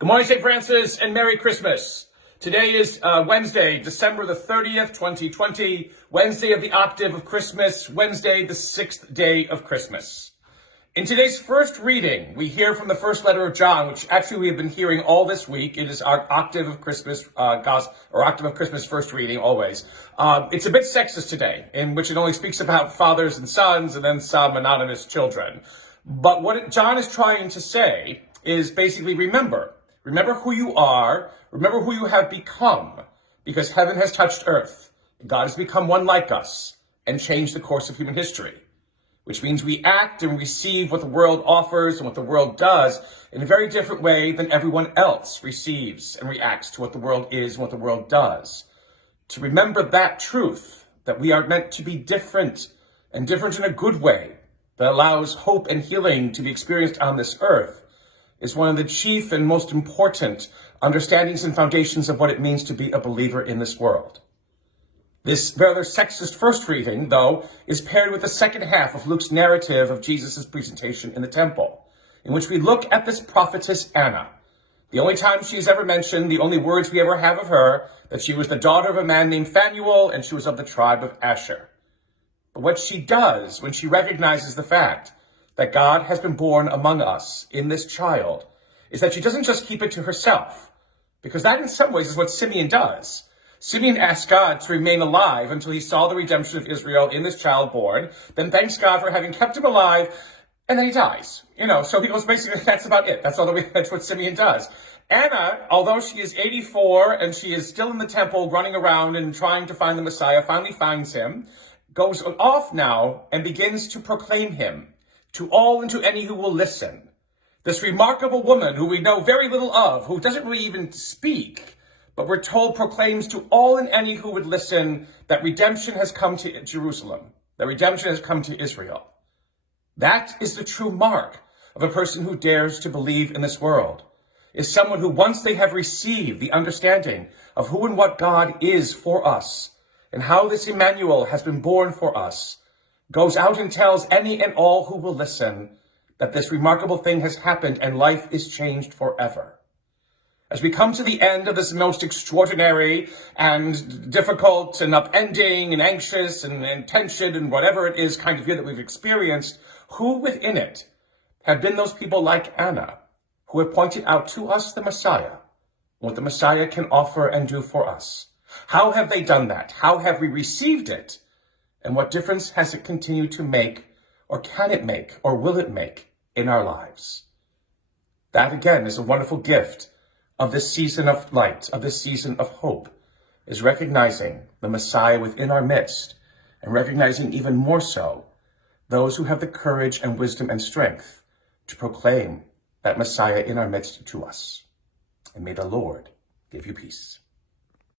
Good morning, St. Francis, and Merry Christmas. Today is Wednesday, December the 30th, 2020, Wednesday of the octave of Christmas, Wednesday, the 6th day of Christmas. In today's first reading, we hear from the first letter of John, which actually we have been hearing all this week. It is our octave of Christmas, octave of Christmas first reading, always. It's a bit sexist today, in which it only speaks about fathers and sons and then some anonymous children. But what John is trying to say is basically remember who you are, remember who you have become, because heaven has touched earth. God has become one like us and changed the course of human history, which means we act and receive what the world offers and what the world does in a very different way than everyone else receives and reacts to what the world is and what the world does. To remember that truth, that we are meant to be different, and different in a good way, that allows hope and healing to be experienced on this earth, is one of the chief and most important understandings and foundations of what it means to be a believer in this world. This rather sexist first reading, though, is paired with the second half of Luke's narrative of Jesus' presentation in the temple, in which we look at this prophetess Anna. The only time she's ever mentioned, the only words we ever have of her, that she was the daughter of a man named Phanuel, and she was of the tribe of Asher. But what she does when she recognizes the fact that God has been born among us in this child is that she doesn't just keep it to herself, because that in some ways is what Simeon does. Simeon asked God to remain alive until he saw the redemption of Israel in this child born, then thanks God for having kept him alive, and then he dies. So he goes, basically, that's about it. That's what Simeon does. Anna, although she is 84 and she is still in the temple running around and trying to find the Messiah, finally finds him, goes off now and begins to proclaim him to all and to any who will listen. This remarkable woman who we know very little of, who doesn't really even speak, but we're told proclaims to all and any who would listen that redemption has come to Jerusalem, that redemption has come to Israel. That is the true mark of a person who dares to believe in this world, is someone who, once they have received the understanding of who and what God is for us, and how this Emmanuel has been born for us, goes out and tells any and all who will listen that this remarkable thing has happened and life is changed forever. As we come to the end of this most extraordinary and difficult and upending and anxious and tension and whatever it is kind of year that we've experienced, who within it have been those people like Anna who have pointed out to us the Messiah, what the Messiah can offer and do for us? How have they done that? How have we received it? And what difference has it continued to make, or can it make, or will it make in our lives? That, again, is a wonderful gift of this season of light, of this season of hope, is recognizing the Messiah within our midst, and recognizing even more so those who have the courage and wisdom and strength to proclaim that Messiah in our midst to us. And may the Lord give you peace.